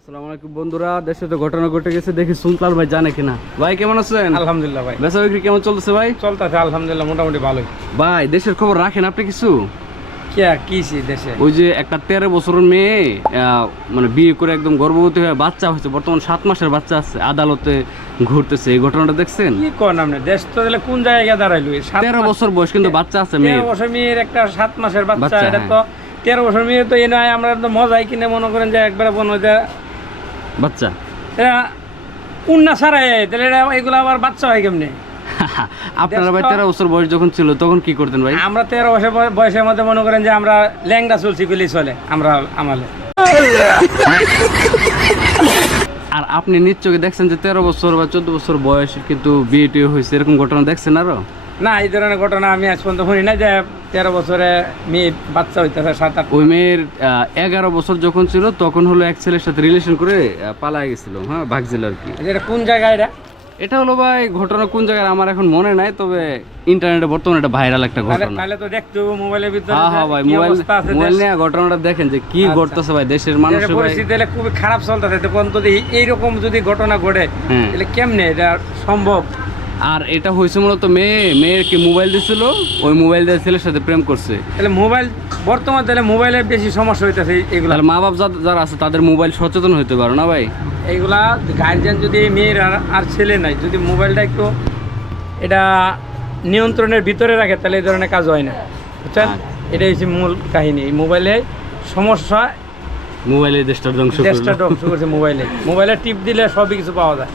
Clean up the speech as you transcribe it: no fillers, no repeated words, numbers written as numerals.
আসসালামু আলাইকুম বন্ধুরা, দেশে তো ঘটনা ঘটে গেছে, দেখি সুনলাল ভাই জানে কিনা। ভাই কেমন আছেন? আলহামদুলিল্লাহ ভাই, বেচা বিক্রি কেমন চলতেছে ভাই? চলতেছে আলহামদুলিল্লাহ, মোটামুটি ভালোই। ভাই দেশের খবর রাখেন আপনি কিছু? কিছি দেশে ওই যে একটা 13 বছরের মেয়ে মানে বিয়ে করে একদম গর্ভবতী হয়ে বাচ্চা হয়েছে, বর্তমান 7 মাসের বাচ্চা আছে, আদালতে ঘুরতেছে। এই ঘটনাটা দেখছেন? কি করেন আপনি? দেশ তো তাহলে কোন জায়গায় দাঁড়াইলো? 13 বছর বয়স কিন্তু বাচ্চা আছে মেয়ে। 13 বছর মেয়ের একটা 7 মাসের বাচ্চা, বাচ্চা, এটা হ্যাঁ। তো 13 বছর মেয়ে তো এ নয়, আমরা তো মজাই কিনে মনে করেন যে একবারে বন বাচ্চা এটা উন্না ছাড়াই, তাহলে এগুলো আবার বাচ্চা হয় কেমনে? আপনারা ভাই 13 বছর বয়স যখন ছিল তখন কি করতেন ভাই? আমরা 13 বছর বয়সের মধ্যে মনে করেন যে আমরা ল্যাংড়া চলছি বলেই চলে আমরা আমালে। আর আপনি নিশ্চয়ই দেখছেন যে 13 বছর বা 14 বছর বয়স কিন্তু বিয়ে টিয়ে হয়েছে, এরকম ঘটনা দেখছেন আরো? না, এই ধরনের ঘটনা আমি আজ পর্যন্ত শুনি না যে 13 বছরে মেয়ে বাচ্চা হইতেছে 7-8। ওই মেয়ের 11 বছর যখন ছিল তখন হলো এক ছেলের সাথে রিলেশন করে পালায় গেছিল, হ্যাঁ, ভাগছিল আর কি। এটা কোন জায়গায় এটা? এটা হলো ভাই ঘটনা কোন জায়গায় আমার এখন মনে নাই, তবে ইন্টারনেটে বর্তমানে এটা ভাইরাল একটা ঘটনা। তাহলে তো দেখতে হবে মোবাইলের ভিতরে হ্যাঁ হ্যাঁ ভাই, কি মোবাইল অবস্থা আছে মোবাইল দেশ। নিয়ে ঘটনাটা দেখেন যে কি আচ্ছা। ঘটতেছে ভাই দেশের দেশের মানুষের ভাই। পরিস্থিতি তাহলে খুবই খারাপ চলতেছে, তখন যদি এইরকম যদি ঘটনা ঘটে হ্যাঁ। তাহলে কেমনে এটা সম্ভব? আর এটা হয়েছে মূলত মেয়েকে মোবাইল দিছিল, ওই মোবাইল দিয়ে ছেলের সাথে প্রেম করছে। তাহলে মোবাইল বর্তমান তাহলে মোবাইলের বেশি সমস্যা হইতেছে এইগুলা। তাহলে মা বাপ যারা আছে তাদের মোবাইল সচেতন হতে পারো না ভাই? এইগুলা গার্জিয়ান যদি মেয়ের আর ছেলে নাই, যদি মোবাইলটা একটু এটা নিয়ন্ত্রণের ভিতরে রাখে তাহলে এই ধরনের কাজ হয় না, বুঝছেন? এটাই হচ্ছে মূল কাহিনী। এই মোবাইলে সমস্যা, মোবাইলে দেশটা ধ্বংস দেশটা করলো। ধ্বংস করছে মোবাইলে। মোবাইলে টিপ দিলে সবই কিছু পাওয়া যায়।